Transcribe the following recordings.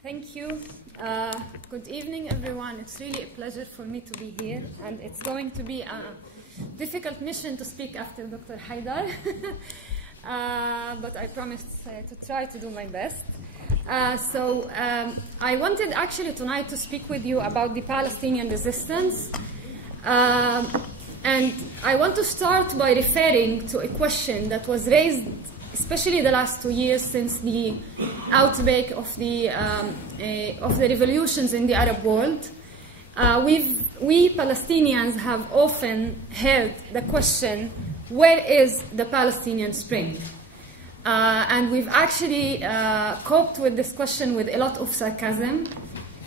Thank you. Good evening, everyone. It's really a pleasure for me to be here, and it's going to be a difficult mission to speak after Dr. Haidar, but I promise to try to do my best. I wanted actually tonight to speak with you about the Palestinian resistance, and I want to start by referring to a question that was raised especially the last 2 years since the outbreak of the revolutions in the Arab world. We Palestinians have often heard the question, where is the Palestinian Spring? And we've actually coped with this question with a lot of sarcasm,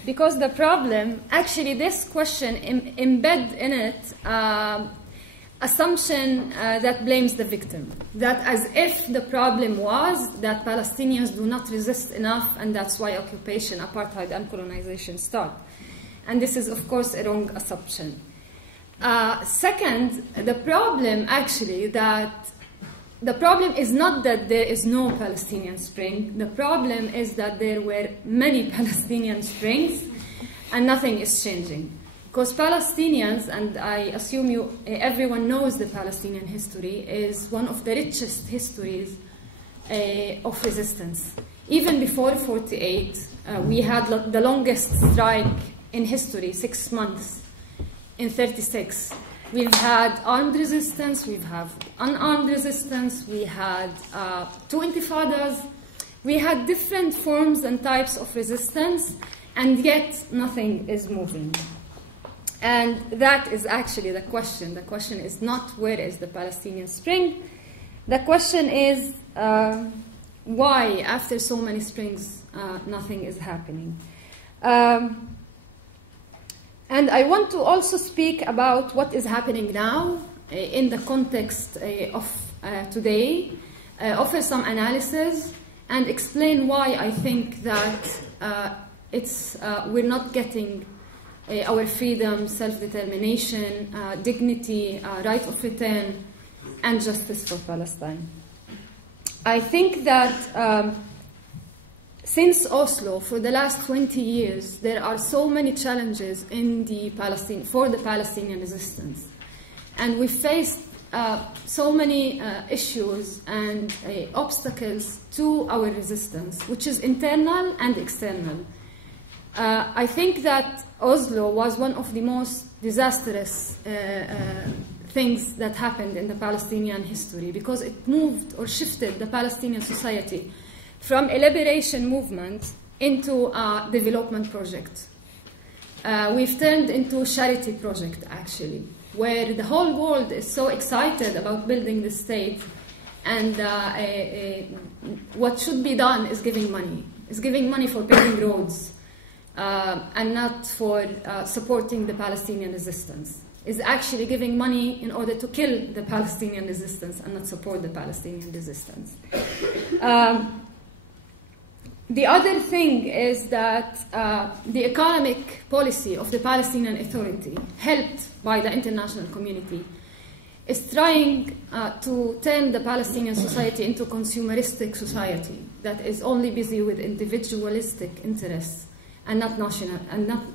because the problem, actually this question embeds in it assumption that blames the victim, that as if the problem was that Palestinians do not resist enough, and that's why occupation, apartheid, and colonization start. And this is, of course, a wrong assumption. Second, the problem is not that there is no Palestinian Spring. The problem is that there were many Palestinian Springs, and nothing is changing. Because Palestinians, and I assume everyone knows the Palestinian history, is one of the richest histories of resistance. Even before 48, we had the longest strike in history, 6 months, in 36. We've had armed resistance, we've had unarmed resistance, we had 2 intifadas, we had different forms and types of resistance, and yet nothing is moving. And that is actually the question. The question is not where is the Palestinian Spring. The question is why, after so many springs, nothing is happening. And I want to also speak about what is happening now in the context of today, offer some analysis, and explain why I think that we're not getting our freedom, self-determination, dignity, right of return, and justice for Palestine. I think that since Oslo, for the last 20 years, there are so many challenges for the Palestinian resistance. And we faced so many issues and obstacles to our resistance, which is internal and external. I think that Oslo was one of the most disastrous things that happened in the Palestinian history, because it moved or shifted the Palestinian society from a liberation movement into a development project. We've turned into a charity project, actually, where the whole world is so excited about building the state, and what should be done is giving money. It's giving money for building roads, and not for supporting the Palestinian resistance. Is actually giving money in order to kill the Palestinian resistance and not support the Palestinian resistance. The other thing is that the economic policy of the Palestinian Authority, helped by the international community, is trying to turn the Palestinian society into a consumeristic society that is only busy with individualistic interests and not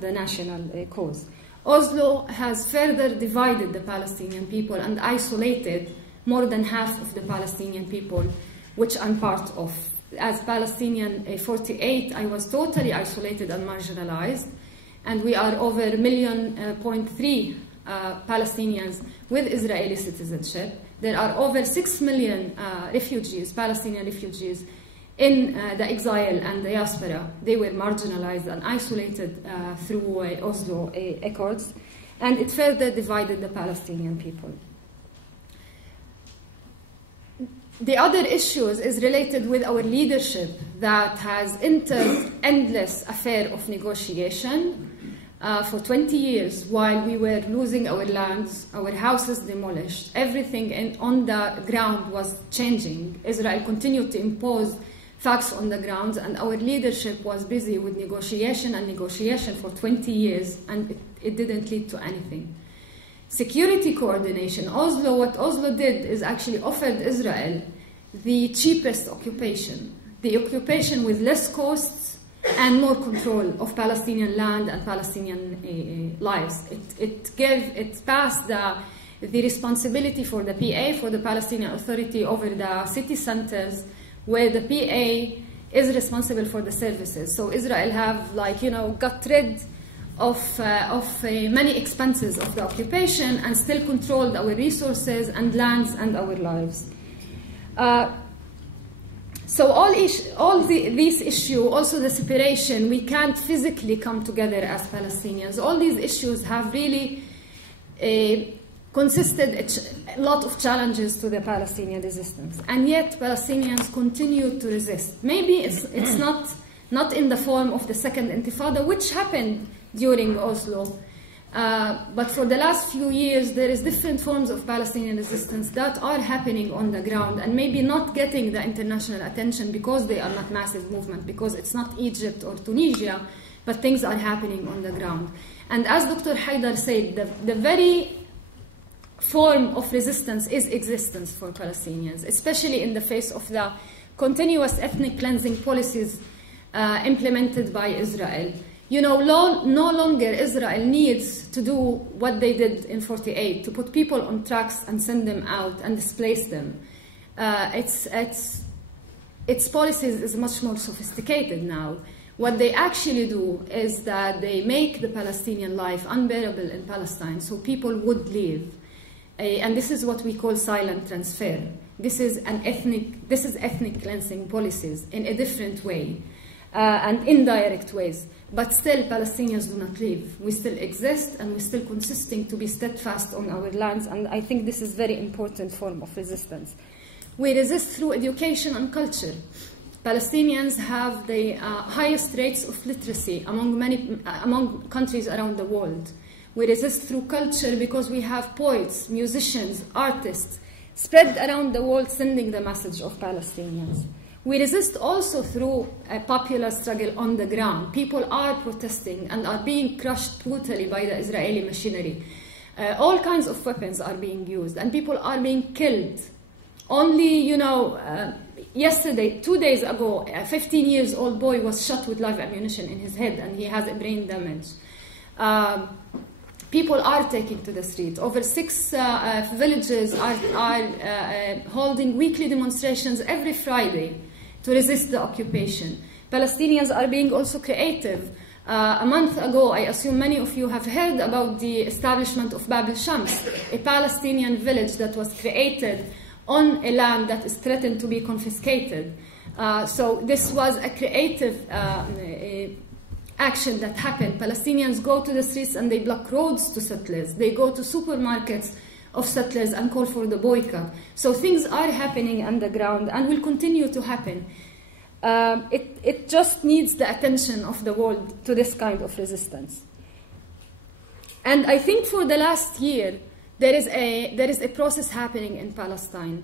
the national cause. Oslo has further divided the Palestinian people and isolated more than half of the Palestinian people, which I'm part of. As Palestinian 48, I was totally isolated and marginalized, and we are over 1.3 million Palestinians with Israeli citizenship. There are over 6 million refugees, Palestinian refugees, in the exile and the diaspora. They were marginalized and isolated through Oslo Accords, and it further divided the Palestinian people. The other issues is related with our leadership that has entered endless affair of negotiation for 20 years, while we were losing our lands, our houses demolished, everything on the ground was changing. Israel continued to impose facts on the ground, and our leadership was busy with negotiation for 20 years, and it didn't lead to anything. Security coordination. What Oslo did is actually offered Israel the cheapest occupation, the occupation with less costs and more control of Palestinian land and Palestinian lives. It passed the responsibility for the PA, for the Palestinian Authority, over the city centers, where the PA is responsible for the services. So Israel have, like, got rid of many expenses of the occupation and still controlled our resources and lands and our lives. So these issues, also the separation, we can't physically come together as Palestinians. All these issues have really consisted a lot of challenges to the Palestinian resistance, and yet Palestinians continue to resist. Maybe it's not in the form of the Second Intifada, which happened during Oslo, but for the last few years there is different forms of Palestinian resistance that are happening on the ground, and maybe not getting the international attention because they are not massive movement, because it's not Egypt or Tunisia, but things are happening on the ground. And as Dr. Haidar said, the very form of resistance is existence for Palestinians, especially in the face of the continuous ethnic cleansing policies implemented by Israel. No longer Israel needs to do what they did in 1948, to put people on trucks and send them out and displace them. Its policies is much more sophisticated now. What they actually do is that they make the Palestinian life unbearable in Palestine, so people would leave. And this is what we call silent transfer. This is ethnic cleansing policies in a different way and indirect ways. But still, Palestinians do not leave. We still exist, and we're still consisting to be steadfast on our lands. And I think this is a very important form of resistance. We resist through education and culture. Palestinians have the highest rates of literacy among countries around the world. We resist through culture because we have poets, musicians, artists spread around the world sending the message of Palestinians. We resist also through a popular struggle on the ground. People are protesting and are being crushed brutally by the Israeli machinery. All kinds of weapons are being used, and people are being killed. Only, yesterday, 2 days ago, a 15-year-old boy was shot with live ammunition in his head, and he has a brain damage. People are taking to the street. Over 6 villages are holding weekly demonstrations every Friday to resist the occupation. Palestinians are being also creative. A month ago, I assume many of you have heard about the establishment of Bab al-Shams, a Palestinian village that was created on a land that is threatened to be confiscated. So this was a creative action that happened. Palestinians go to the streets and they block roads to settlers. They go to supermarkets of settlers and call for the boycott. So things are happening on the ground and will continue to happen. It just needs the attention of the world to this kind of resistance. And I think for the last year, there is a process happening in Palestine.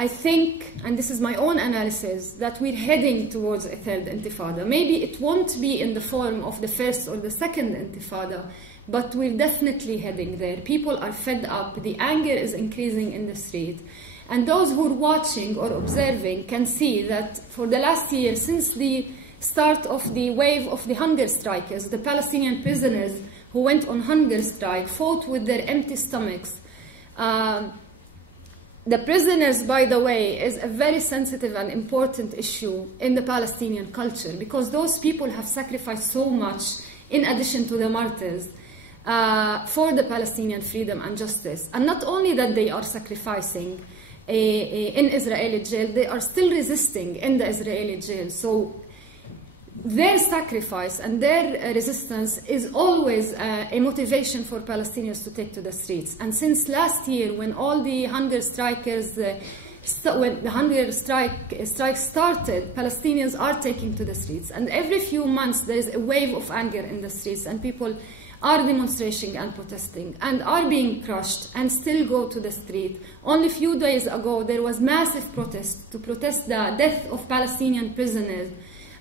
I think, and this is my own analysis, that we're heading towards a third intifada. Maybe it won't be in the form of the first or the second intifada, but we're definitely heading there. People are fed up. The anger is increasing in the street. And those who are watching or observing can see that for the last year, since the start of the wave of the hunger strikers, the Palestinian prisoners who went on hunger strike fought with their empty stomachs. The prisoners, by the way, is a very sensitive and important issue in the Palestinian culture, because those people have sacrificed so much in addition to the martyrs for the Palestinian freedom and justice. And not only that they are sacrificing in Israeli jail, they are still resisting in the Israeli jail. So their sacrifice and their resistance is always a motivation for Palestinians to take to the streets. And since last year, when all the hunger strikers, when the hunger strike started, Palestinians are taking to the streets. And every few months, there is a wave of anger in the streets, and people are demonstrating and protesting and are being crushed and still go to the street. Only a few days ago, there was massive protest to protest the death of Palestinian prisoners.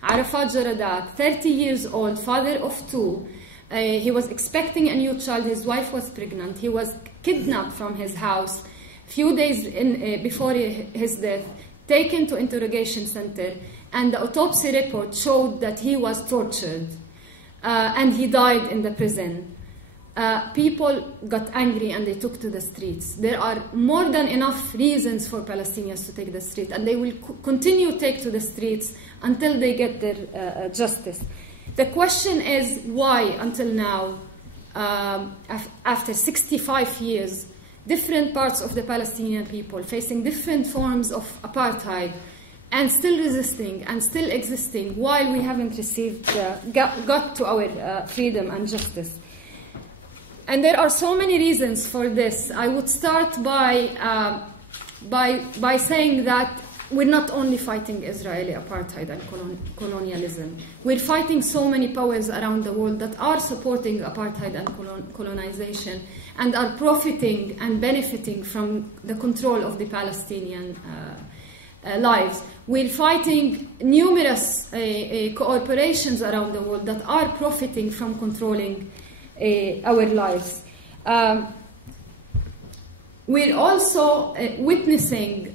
Yafa Jarrar, 30 years old, father of 2. He was expecting a new child. His wife was pregnant. He was kidnapped from his house a few days before his death, taken to interrogation center, and the autopsy report showed that he was tortured and he died in the prison, people got angry and they took to the streets. There are more than enough reasons for Palestinians to take the street, and they will continue to take to the streets until they get their justice. The question is why, until now, after 65 years, different parts of the Palestinian people facing different forms of apartheid and still resisting and still existing, while we haven't received, got to our freedom and justice. And there are so many reasons for this. I would start by saying that we're not only fighting Israeli apartheid and colonialism. We're fighting so many powers around the world that are supporting apartheid and colonization and are profiting and benefiting from the control of the Palestinian lives. We're fighting numerous corporations around the world that are profiting from controlling our lives. We're also witnessing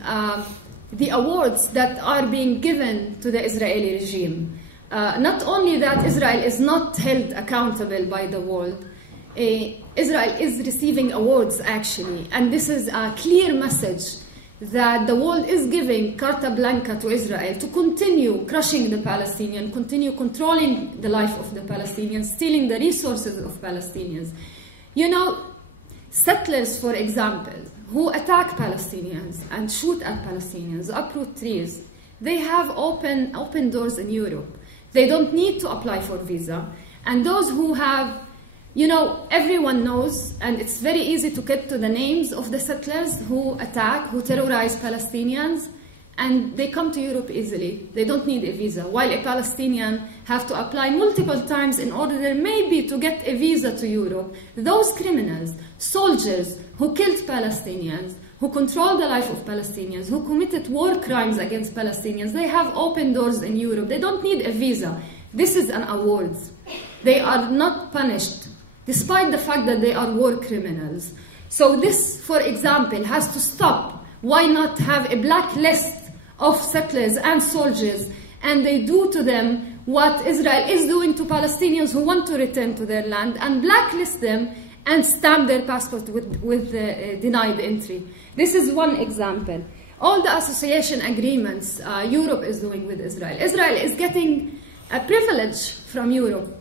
the awards that are being given to the Israeli regime. Not only that, Israel is not held accountable by the world. Israel is receiving awards, actually, and this is a clear message that the world is giving carta blanca to Israel to continue crushing the Palestinians, continue controlling the life of the Palestinians, stealing the resources of Palestinians. You know, settlers, for example, who attack Palestinians and shoot at Palestinians, uproot trees, they have open doors in Europe. They don't need to apply for visa. And those who have, you know, everyone knows, and it's very easy to get to the names of the settlers who attack, who terrorize Palestinians, and they come to Europe easily. They don't need a visa, while a Palestinian have to apply multiple times in order maybe to get a visa to Europe. Those criminals, soldiers who killed Palestinians, who control the life of Palestinians, who committed war crimes against Palestinians, they have open doors in Europe. They don't need a visa. This is an award. They are not punished, despite the fact that they are war criminals. So this, for example, has to stop. Why not have a blacklist of settlers and soldiers, and they do to them what Israel is doing to Palestinians who want to return to their land, and blacklist them and stamp their passport with denied entry. This is one example. All the association agreements Europe is doing with Israel. Israel is getting a privilege from Europe.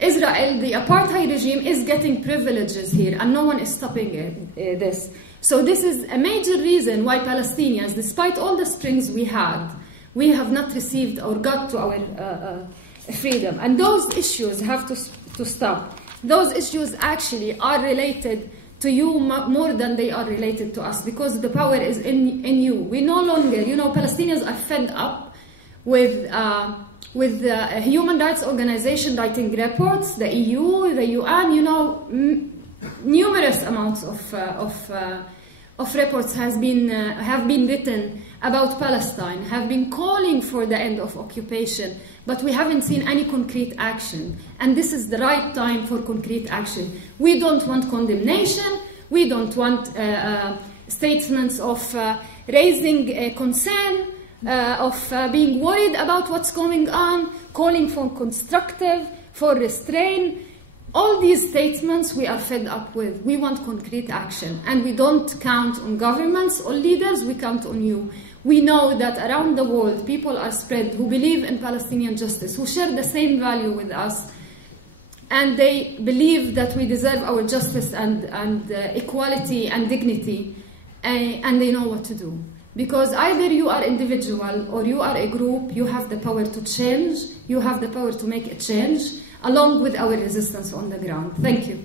Israel, the apartheid regime, is getting privileges here, and no one is stopping this. So this is a major reason why Palestinians, despite all the strings we had, we have not received or got to our freedom. And those issues have to stop. Those issues actually are related to you more than they are related to us, because the power is in you. We no longer, you know, Palestinians are fed up with the human rights organization writing reports, the EU, the UN, you know, numerous amounts of reports have been written about Palestine, have been calling for the end of occupation, but we haven't seen any concrete action. And this is the right time for concrete action. We don't want condemnation. We don't want statements of raising a concern, of being worried about what's going on, calling for constructive, for restraint. All these statements we are fed up with. We want concrete action, and we don't count on governments or leaders, we count on you. We know that around the world people are spread who believe in Palestinian justice, who share the same value with us, and they believe that we deserve our justice and equality and dignity, and they know what to do. Because either you are individual or you are a group, you have the power to change, you have the power to make a change, along with our resistance on the ground. Thank you.